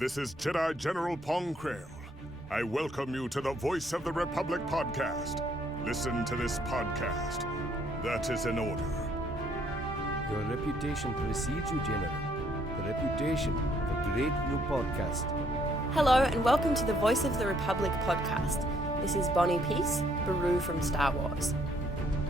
This is Jedi General Pong Krail. I welcome you to the Voice of the Republic podcast. Listen to this podcast. That is an order. Your reputation precedes you, General. The reputation of a great new podcast. Hello and welcome to the Voice of the Republic podcast. This is Bonnie Peace, Baru from Star Wars.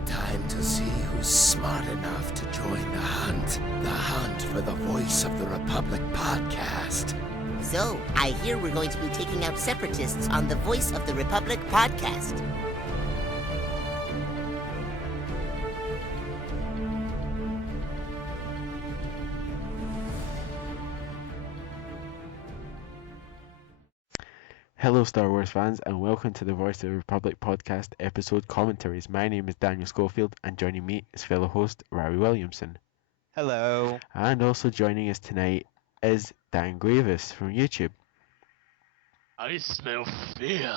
Time to see who's smart enough to join the hunt for the Voice of the Republic podcast. So, I hear we're going to be taking out separatists on the Voice of the Republic podcast. Hello Star Wars fans and welcome to the Voice of the Republic podcast episode commentaries. My name is Daniel Schofield and joining me is fellow host Rory Williamson. Hello. And also joining us tonight is Dan Grevious from YouTube. I smell fear.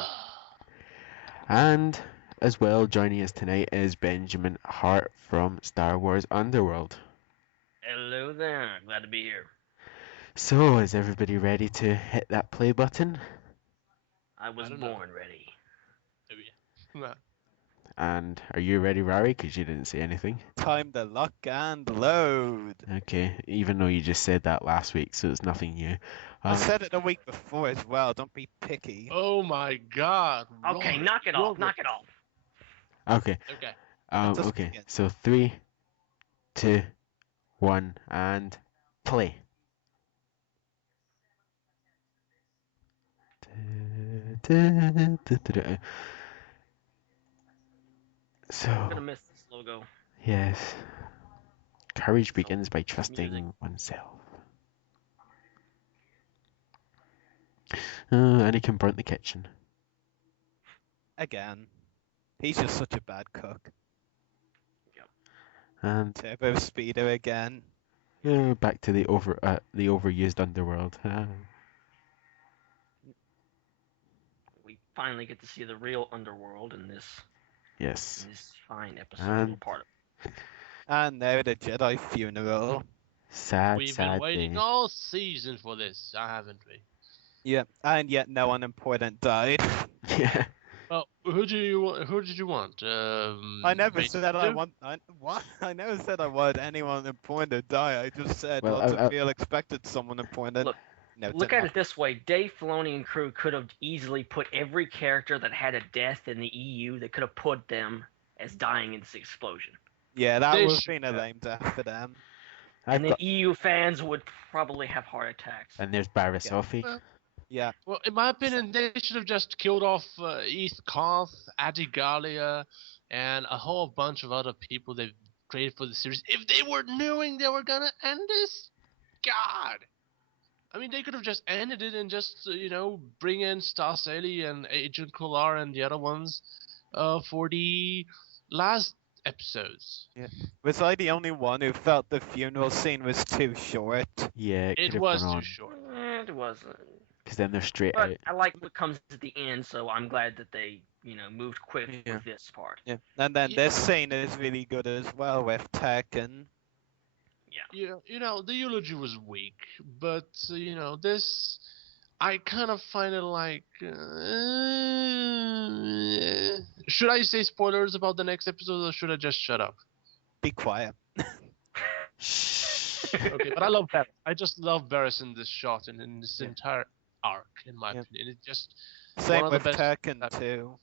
And as well joining us tonight is Benjamin Hart from Star Wars Underworld. Hello there, glad to be here. So is everybody ready to hit that play button? I was born ready. Maybe. And are you ready, Rory? Because you didn't say anything. Time to lock and load. Okay, even though you just said that last week, so it's nothing new. I said it the week before as well. Don't be picky. Oh my god. Okay, knock it off, knock it off. Okay. Okay. Okay, so 3, 2, 1, and play. So, I'm gonna miss this logo. yes. Courage begins by trusting oneself. And he can burn the kitchen. Again. He's just such a bad cook. And Turbo Speeder again. back to the overused underworld. We finally get to see the real underworld in this Yes. fine episode. And Part of And now the Jedi funeral. Sad, We've sad been waiting day. all season for this, haven't we? Yeah, and yet no one important died. Yeah. Well, who did you want? I never Mace said I Windu? want. What? I never said I wanted anyone important to die. I just said Well, lots of people expected someone important. Look, No, Look at it this way: Dave Filoni and crew could have easily put every character that had a death in the EU. They could have put them as dying in this explosion, Yeah, that They would have should been a lame death for them. I've and then got, EU fans would probably have heart attacks. and there's Barisofi. Well, Yeah. Well, in my opinion, they should have just killed off East Koth, Adigalia, and a whole bunch of other people they've created for the series. If they were knowing they were gonna end this, God. I mean, they could have just ended it and just, bring in Star Saley and Agent Kolar and the other ones for the last episodes. Was I the only one who felt the funeral scene was too short? Yeah, it could It have was gone too on. short. It wasn't. Because then they're straight But out. I like what comes at the end, so I'm glad that they, moved quick Yeah. with this part. Yeah. And then this scene is really good as well with Tech and Yeah, the eulogy was weak, but this, I kind of find it like. Should I say spoilers about the next episode, or should I just shut up? be quiet. Okay, but I love Varys. I just love Varys in this shot and in this entire arc, in my Yeah. opinion. It just Same of the with best Tekken that- too.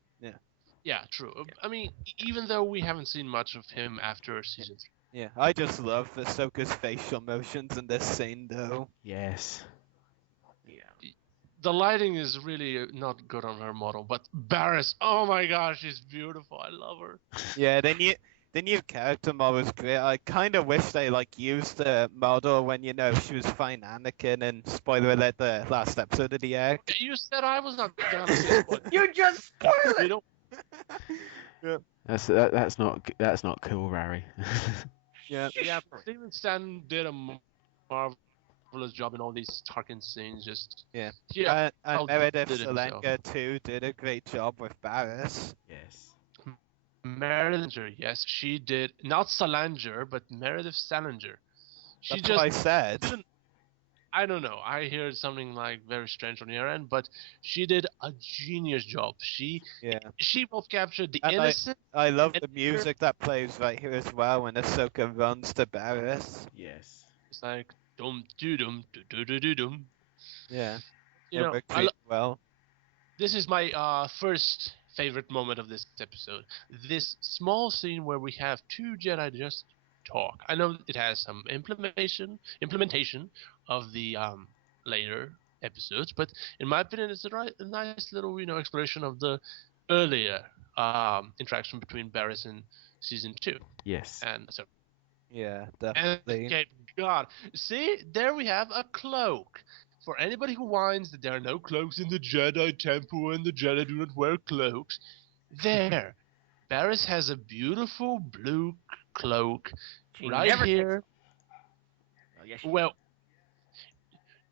yeah, true. I mean, even though we haven't seen much of him after season 3. Yeah, I just love Ahsoka's facial motions in this scene though. Yes. Yeah. The lighting is really not good on her model, but Barris, oh my gosh, she's beautiful. I love her. Yeah, the new character model was great. I kind of wish they used the model when she was fine Anakin and spoiler alert the last episode of the arc. You said I was not gonna say spoilers. You just spoiled We it! don't. That's not cool, Rary. Yeah. Yeah, Steven Stan did a marvelous job in all these Tarkin scenes. Just Yeah. yeah. And how Meredith did it himself. Salenga too did a great job with Barris. Yes. Meredith, yes, she did. Not Salinger, but Meredith Salinger. She That's just what I said. didn't- I don't know. I heard something like very strange on your end, but she did a genius job. Yeah. She both captured the And innocent. I love and the music that plays right here as well when Ahsoka runs to Barris. Yes. It's like dum doo dum doo doo doo doo dum. Yeah. You It know, worked really well. this is my first favorite moment of this episode. This small scene where we have two Jedi just talk. I know it has some implementation of the later episodes, but in my opinion, it's a nice little exploration of the earlier interaction between Barris and season 2. Yes. And so, Yeah, and definitely. okay, God, see, there we have a cloak. For anybody who whines that there are no cloaks in the Jedi Temple and the Jedi do not wear cloaks, there, Barris has a beautiful blue cloak She right never here. Oh, yes, she Well,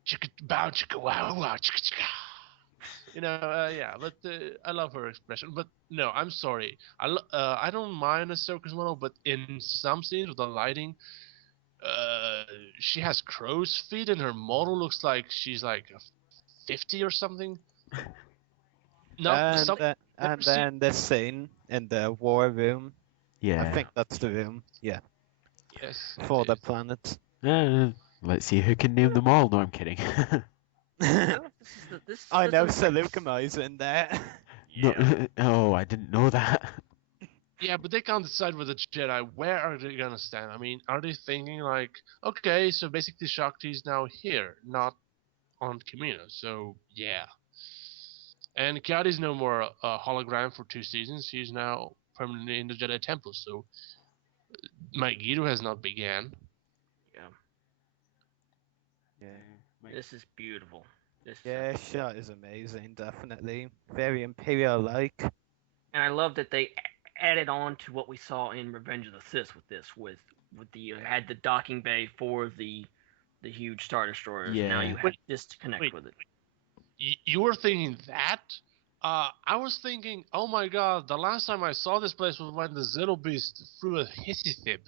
chicka bow chicka wow wow chicka chicka. Yeah, but I love her expression. But no, I'm sorry. I don't mind Ahsoka's model, but in some scenes with the lighting, she has crow's feet, and her model looks like she's like 50 or something. No, And something I've never seen. then this scene in the war room. Yeah. I think that's the room. Yeah, Yes, for the indeed. planets. Let's see who can name them all. No, I'm kidding. I know Salukama in there. No, oh, I didn't know that. Yeah, but they can't decide with the Jedi. Where are they gonna stand? I mean, are they thinking like, okay, so basically Shakti's now here, not on Kamino. So yeah. And Kiadi's no more a hologram for 2 seasons. He's now permanently in the Jedi Temple. So Mike has not began. Yeah. This is beautiful. Yeah, shot is amazing, definitely. Very Imperial-like. And I love that they added on to what we saw in Revenge of the Sith with this, with the had the docking bay for the huge Star Destroyers. Yeah. And now you have this to connect with it. You were thinking that? I was thinking, oh my god, the last time I saw this place was when the Zittle Beast threw a hissy fib.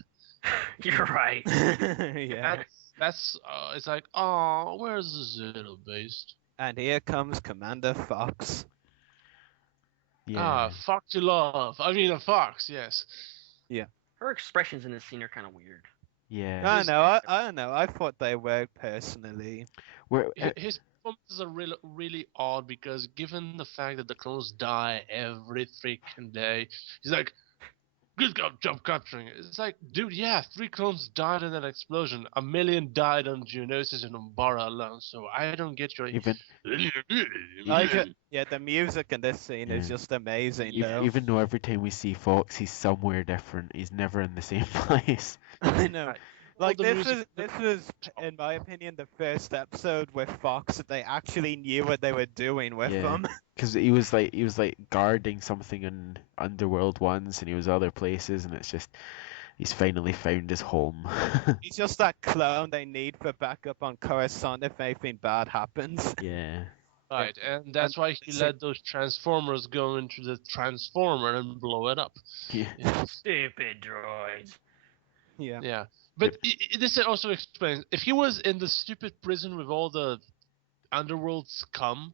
You're right. Yeah. That's it's like, oh, where's the Zittle Beast? And here comes Commander Fox. Yeah. Fox you love. I mean, a fox, yes. Yeah. Her expressions in this scene are kind of weird. Yeah. I don't know. I thought they worked personally. His performances are really odd because given the fact that the clones die every freaking day, he's like, good God, jump capturing. It's like, dude, yeah, 3 clones died in that explosion. 1 million died on Geonosis and Umbara alone. So I don't get your Even yeah, the music in this scene is just amazing. even though every time we see Fox, he's somewhere different. He's never in the same place. I know. Right. Like Well, the this music- was, in my opinion, the first episode with Fox that they actually knew what they were doing with Yeah. them. Because he was like guarding something in Underworld once, and he was other places, and it's just he's finally found his home. He's just that clone they need for backup on Coruscant if anything bad happens. Yeah. Right, and that's why he let those Transformers go into the Transformer and blow it up. Yeah. Stupid droids. Yeah. Yeah. But this also explains, if he was in the stupid prison with all the underworld scum,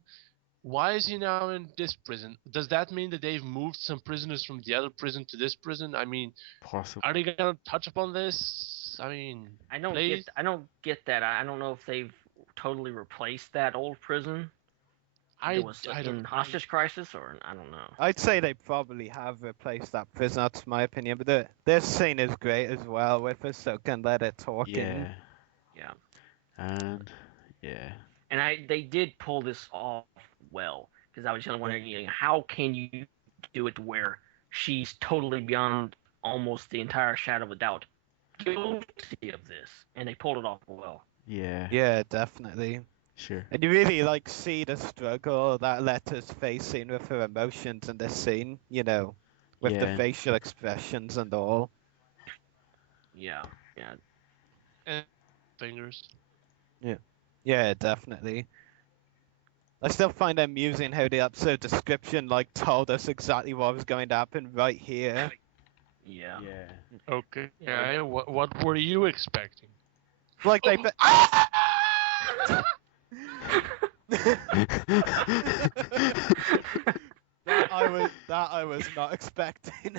why is he now in this prison? Does that mean that they've moved some prisoners from the other prison to this prison? I mean, Possible. are they gonna touch upon this? I mean, I don't get that. I don't know if they've totally replaced that old prison. I in don't. Hostage Crisis, or I don't know. I'd say they probably have replaced that prison, that's my opinion. But this scene is great as well with Ahsoka and let it talking. Yeah. Yeah. And yeah. And they did pull this off well, because I was kind of wondering, how can you do it to where she's totally beyond almost the entire shadow of a doubt guilty of this, and they pulled it off well. Yeah. Yeah, definitely. Sure. And you really see the struggle that Letta's facing with her emotions in this scene, with the facial expressions and all. Yeah. And fingers. Yeah, definitely. I still find it amusing how the episode description told us exactly what was going to happen right here. Yeah. Okay. Yeah. What were you expecting? Like they That I was not expecting.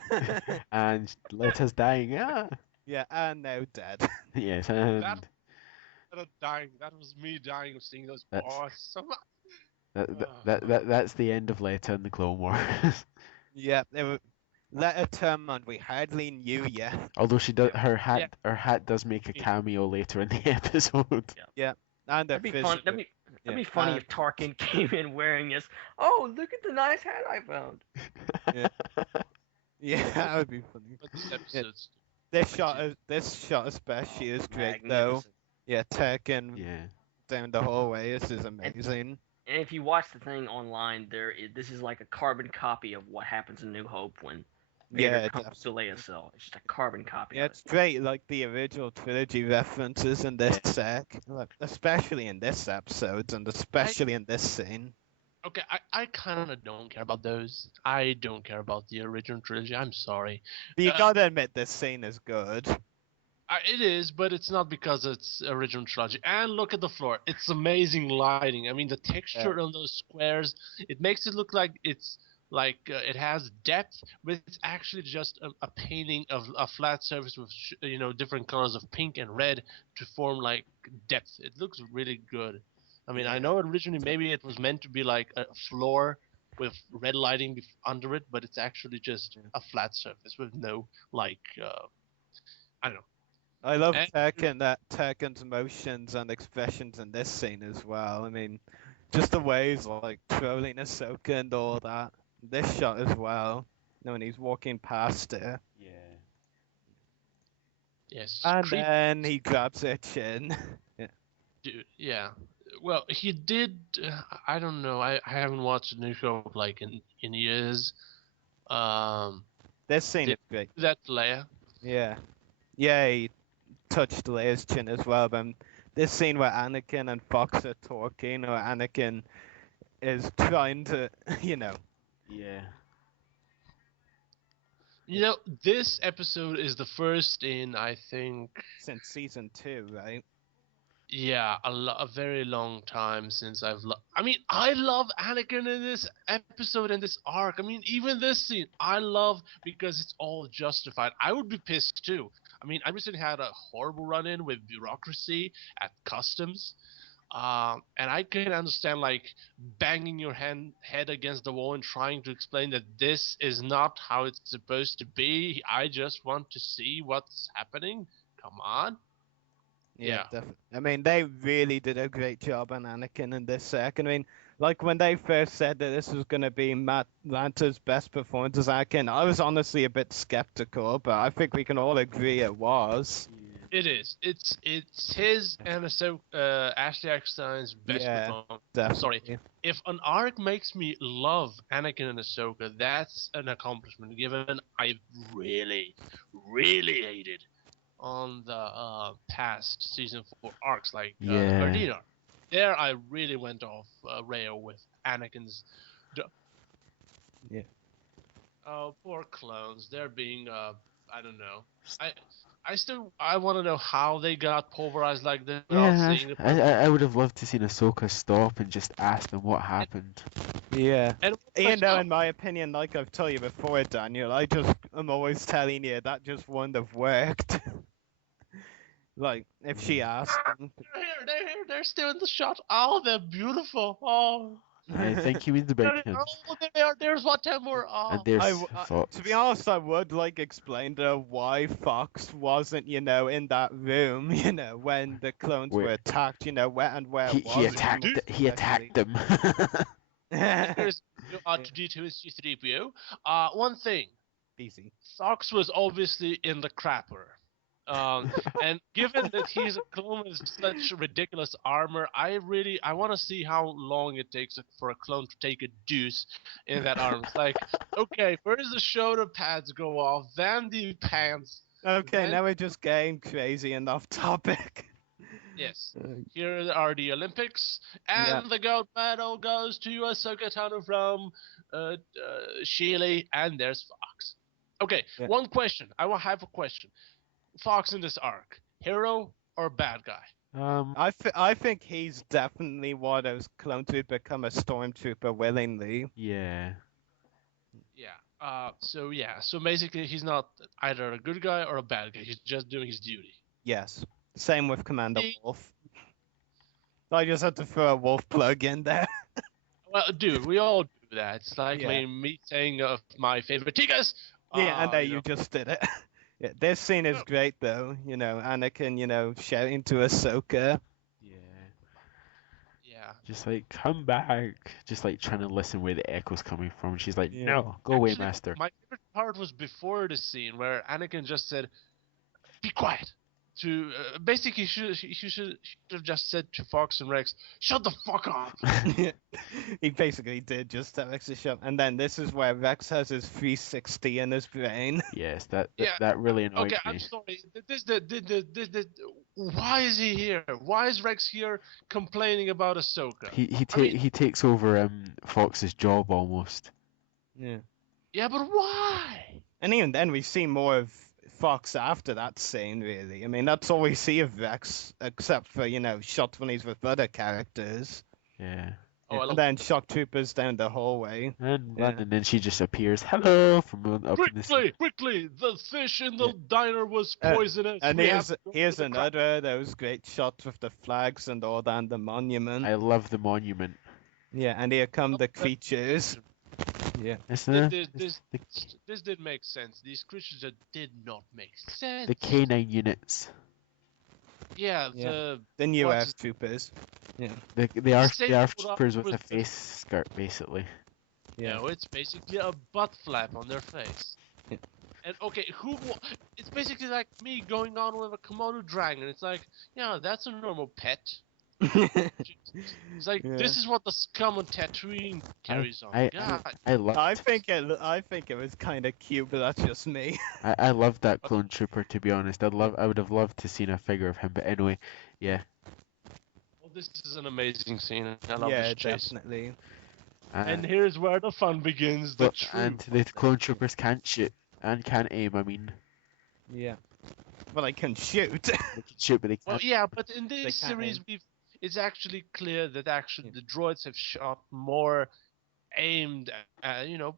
And Letta's dying. Ah. Yeah, and now dead. Yes, That and That dying. That was me dying of seeing those That's- awesome. that's the end of Letta and the Clone Wars. Yeah, let her turn on. We hardly knew yet. Although she does, Yeah. her hat does make a cameo later in the episode. Yeah, and That'd be fun. That'd be funny if Tarkin came in wearing this. Oh, look at the nice hat I found. Yeah, that would be funny. But this episode's This shot especially is great though. Magnificent. Yeah, Tekken Yeah. down the hallway. This is amazing. And if you watch the thing online, this is like a carbon copy of what happens in New Hope when Vader Yeah, comes to Leia's cell. It's just a carbon copy. Yeah, of it's great. Like the original trilogy references in this sec, like, especially in this episode, and especially in this scene. Okay, I kind of don't care about those. I don't care about the original trilogy. I'm sorry. But you gotta admit, this scene is good. It is, but it's not because it's original trilogy. And look at the floor. It's amazing lighting. I mean, the texture on those squares, it makes it look like it's like it has depth, but it's actually just a painting of a flat surface with different colors of pink and red to form like depth. It looks really good. I mean, I know originally maybe it was meant to be like a floor with red lighting under it, but it's actually just a flat surface with no like I don't know. I love Tekken's emotions and expressions in this scene as well. I mean, just the ways like trolling Ahsoka and all that. This shot as well. When he's walking past her. Yeah. Yes. And then he grabs her chin. Dude, yeah. Well, he did. I don't know. I haven't watched New Hope like in years. This scene is great. That's Leia. Yeah. Yeah, he touched Leia's chin as well. But this scene where Anakin and Fox are talking, or Anakin is trying to, Yeah. This episode is the first in, I think, since season 2, right? Yeah, a very long time since I mean, I love Anakin in this episode and this arc. I mean, even this scene, I love because it's all justified. I would be pissed too. I mean, I recently had a horrible run-in with bureaucracy at customs. And I can understand like banging your head against the wall and trying to explain that this is not how it's supposed to be. I just want to see what's happening. Come on. Yeah, definitely. I mean, they really did a great job on Anakin in this second. I mean, like when they first said that this was going to be Matt Lanter's best performance as Anakin, I was honestly a bit skeptical, but I think we can all agree it was. It is. It's his and Ashley Eckstein's best performance. Definitely. Sorry. If an arc makes me love Anakin and Ahsoka, that's an accomplishment, given I really, really hated on the past season 4 arcs, like Guardian arc. There I really went off rail with Anakin's... Oh, poor clones. They're being, I don't know. I want to know how they got pulverized like this. Yeah, I would have loved to seen Ahsoka stop and just ask them what happened. Yeah. Even though, in my opinion, like I've told you before, Daniel, I'm always telling you that just wouldn't have worked. Like, if she asked them. They're here, they're still in the shot. Oh, they're beautiful. Oh. I think he means the big hands. Oh, there's what Timur. Oh. And there's Fox. To be honest, I would explain to her why Fox wasn't, in that room, when the clones were attacked, where it was. He attacked them. Here's R2D2 and C3PO. One thing. Easy. Fox was obviously in the crapper. And given that he's a clone with such ridiculous armor, I want to see how long it takes for a clone to take a deuce in that armor. It's like, okay, first the shoulder pads go off, then the pants. Okay, now we're just getting crazy and off topic. Yes. Here are the Olympics, and the gold medal goes to Ahsoka Tano from Sheely, and there's Fox. Okay, one question. I will have a question. Fox in this arc, hero or bad guy? I think he's definitely one of those clones who'd become a stormtrooper willingly. Yeah. Yeah. So basically, he's not either a good guy or a bad guy. He's just doing his duty. Yes. Same with Commander He- Wolf. I just had to throw a Wolf plug in there. Well, dude, we all do that. It's like Yeah. me saying of my favorite Tigas. Yeah, and there you just did it. Yeah, this scene is Oh. great though. Anakin, shouting to Ahsoka. Yeah. Just like, come back. Just like trying to listen where the echo's coming from. She's like, Yeah. no, go away, Actually, master. My favorite part was before the scene where Anakin just said, "Be quiet." To basically, he should have just said to Fox and Rex, "Shut the fuck up." He basically did just tell Rex to shut. And then this is where Rex has his 360 in his brain. Yes, that Yeah. that really annoyed Okay, me. I'm sorry. Why is he here? Why is Rex here complaining about Ahsoka? He takes over Fox's job almost. Yeah. Yeah, but why? And even then, we see more of Fox after that scene, really. I mean, that's all we see of Rex, except for, shots when he's with other characters. Yeah. Oh, And then shock troopers down the hallway. And Yeah. and then she just appears. Hello from up in the Quickly! The fish in the diner was poisonous. And We here's have to go here's to the another of those great shots with the flags and all that, and the monument. I love the monument. Yeah, and here come the creatures. Yeah. Isn't This, it? this, this, this did make sense. These creatures that did not make sense. The K9 units. Yeah, Yeah. the The new what's Earth troopers. Yeah. They are Same they are what I troopers with was a face skirt, basically. Yeah. No, it's basically a butt flap on their face. Yeah. And okay, it's basically like me going on with a Komodo dragon. It's like, yeah, that's a normal pet. It's like Yeah. this is what the scum on Tatooine carries on. God. I love. I think it was kind of cute, but that's just me. I love that clone trooper, to be honest. I would have loved to seen a figure of him, but anyway, yeah. Well, this is an amazing scene. I love Yeah, this chase. definitely. And here's where the fun begins. The and the clone troopers can't shoot and can't aim. I mean, Yeah. Well, I can shoot. they can shoot, but they Well, can't. yeah, but in this can't series, aim. it's actually clear that actually the droids have shot more aimed,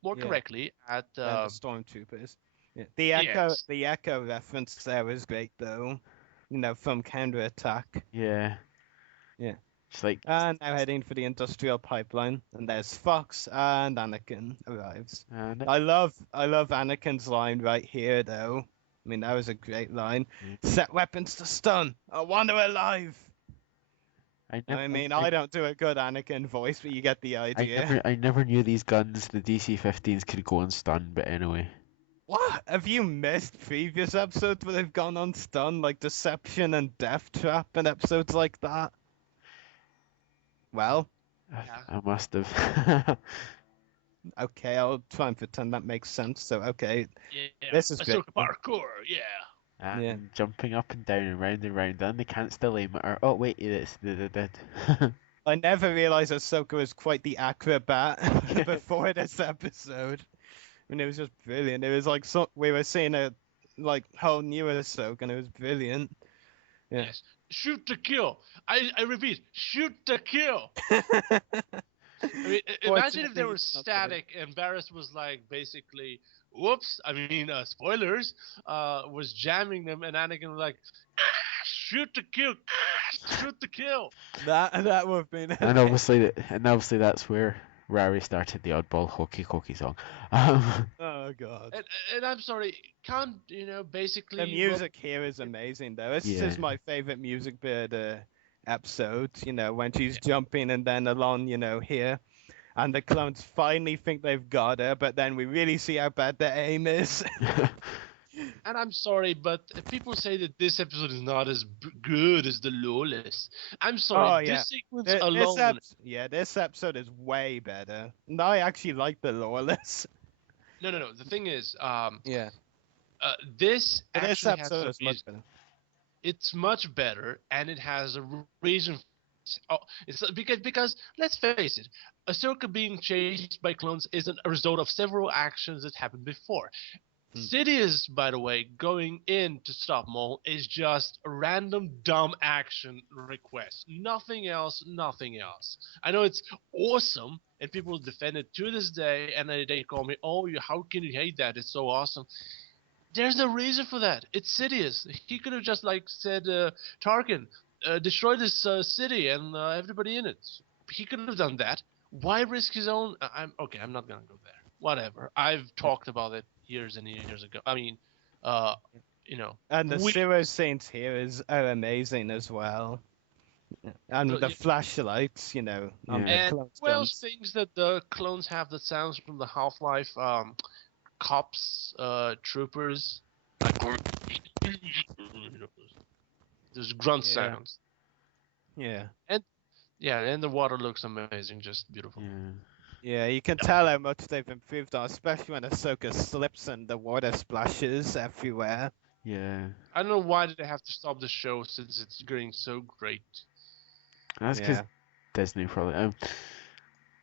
more Yeah. correctly at. And the stormtroopers. Yeah. The echo reference there was great though. From counterattack. Yeah. Yeah. It's like. And now heading for the industrial pipeline, and there's Fox and Anakin arrives. And I love Anakin's line right here though. I mean, that was a great line. Set weapons to stun. I want her alive. I mean, I don't do a good Anakin voice, but you get the idea. I never knew these guns, the DC-15s, could go on stun. But anyway. What? Have you missed previous episodes where they've gone on stun, like Deception and Death Trap and episodes like that? Well, I must have. okay, I'll try and pretend that makes sense. So, okay, Yeah, this is great. Ahsoka parkour, yeah. And Yeah. jumping up and down and round, and they can't still aim at her. Oh wait, it's they did. I never realized Ahsoka was quite the acrobat before this episode. I mean, it was just brilliant. It was like we were seeing a whole new Ahsoka, and it was brilliant. Yeah. Yes. Shoot to kill. I repeat, shoot to kill. I mean, imagine if they were Fortunately, it's not static and Barris was like basically, whoops, spoilers, was jamming them and Anakin was like, shoot to kill, shoot to kill. That would have been. and obviously that's where Rari started the oddball hokey cokey song. Oh god. And I'm sorry, can't, basically. The music here is amazing, though. This Yeah. is my favorite music bit episode. When she's jumping and then along, here, and the clones finally think they've got her, but then we really see how bad their aim is. And I'm sorry, but people say that this episode is not as good as the Lawless. I'm sorry, Oh, yeah. this sequence This alone. this episode is way better. And I actually like the Lawless. No. The thing is, Yeah. this This actually has episode a is much reason. better. It's much better, and it has a reason. Oh, it's because let's face it, Ahsoka being chased by clones is a result of several actions that happened before. Sidious, by the way, going in to stop Maul is just a random dumb action request. Nothing else, nothing else. I know it's awesome, and people defend it to this day, and they call me, oh, how can you hate that? It's so awesome. There's no reason for that. It's Sidious. He could have just said, Tarkin, destroy this city and everybody in it. He could have done that. Why risk his own? I'm not gonna go there. Whatever. I've talked about it years and years ago. I mean, And the zero scenes here are amazing as well. And the flashlights, on the clone guns. Things that the clones have that sounds from the Half-Life cops, troopers, there's grunt sounds. Yeah. And the water looks amazing, just beautiful. Yeah, you can tell how much they've improved on, especially when Ahsoka slips and the water splashes everywhere. Yeah. I don't know why did they have to stop the show since it's going so great. That's because Disney probably.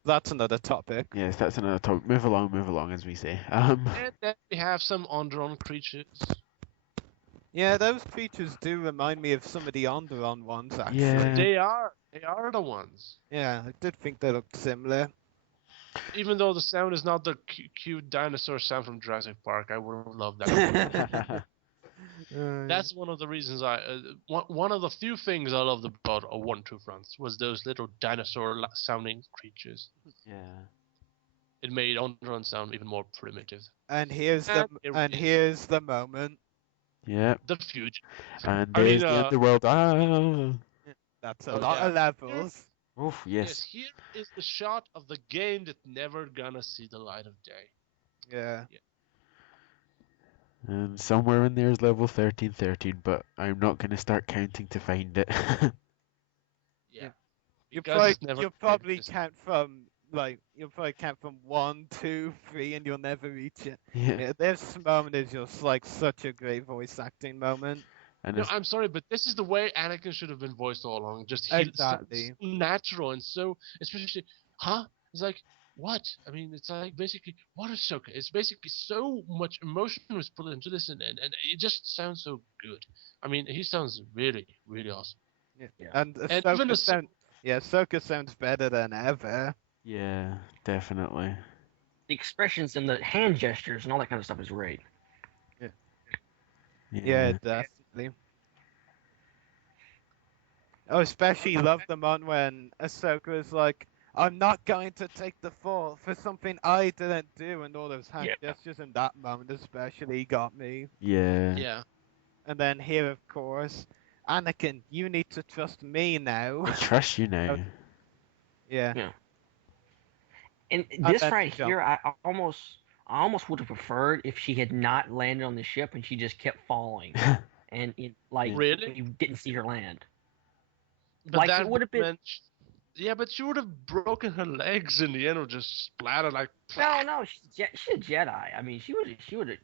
That's another topic. Yes, that's another topic. Move along, as we say. And then we have some Onderon creatures. Yeah, those creatures do remind me of some of the Onderon ones, actually. Yeah. They are the ones. Yeah, I did think they looked similar. Even though the sound is not the cute dinosaur sound from Jurassic Park, I would have loved that. That's one of the reasons one of the few things I loved about 1-2 fronts was those little dinosaur sounding creatures. Yeah. It made Onderon sound even more primitive. And here's the moment. Yeah. The future. And there's the world. That's a lot of levels. Oof, yes. Here is the shot of the game that never gonna see the light of day. Yeah. And somewhere in there is level 1313, but I'm not going to start counting to find it. You'll probably count from 1, 2, 3, and you'll never reach it. Yeah. This moment is just such a great voice acting moment. And I'm sorry, but this is the way Anakin should have been voiced all along. Just exactly so natural and so, especially, It's like, what? I mean, it's basically what Ahsoka. It's basically so much emotion was put into this, and it just sounds so good. I mean, he sounds really, really awesome. Yeah. And Ahsoka sounds better than ever. Yeah, definitely. The expressions and the hand gestures and all that kind of stuff is great. Yeah, definitely. Oh, especially love the one when Ahsoka is like, I'm not going to take the fall for something I didn't do, and all those hand gestures in that moment especially got me. Yeah. Yeah. And then here, of course, Anakin, you need to trust me now. I trust you now. Yeah. And this right here, I almost would have preferred if she had not landed on the ship and she just kept falling, and really? you didn't see her land. But that would have been. Yeah, but she would have broken her legs in the end, or just splattered like. No, she's a Jedi. I mean, she would have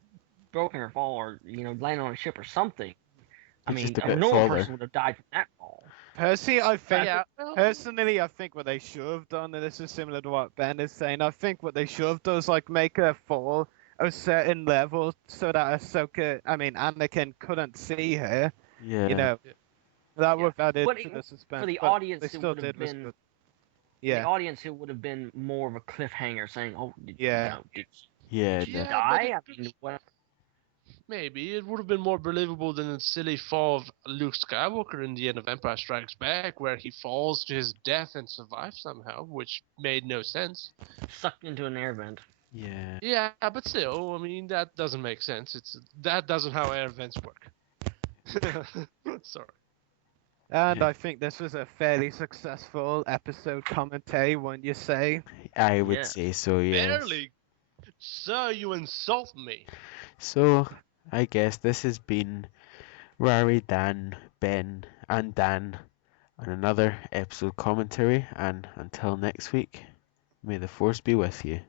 broken her fall, or landed on a ship or something. I mean, a normal person would have died from that fall. Personally, I think what they should have done, and this is similar to what Ben is saying, I think what they should have done is make her fall a certain level so that Anakin couldn't see her. Yeah. That would have added to the suspense. For the audience, it would have been. The audience, it would have been more of a cliffhanger, saying, "Oh, did you die?" I mean, what? Maybe it would have been more believable than the silly fall of Luke Skywalker in the end of Empire Strikes Back, where he falls to his death and survives somehow, which made no sense. Sucked into an air vent. Yeah. Yeah, but still, I mean, that doesn't make sense. That doesn't how air vents work. Sorry. And I think this was a fairly successful episode commentary, wouldn't you say? I would say so, yes. Barely. Sir, you insult me. So, I guess this has been Rari, Dan, Ben, and Dan on another episode commentary, and until next week, may the Force be with you.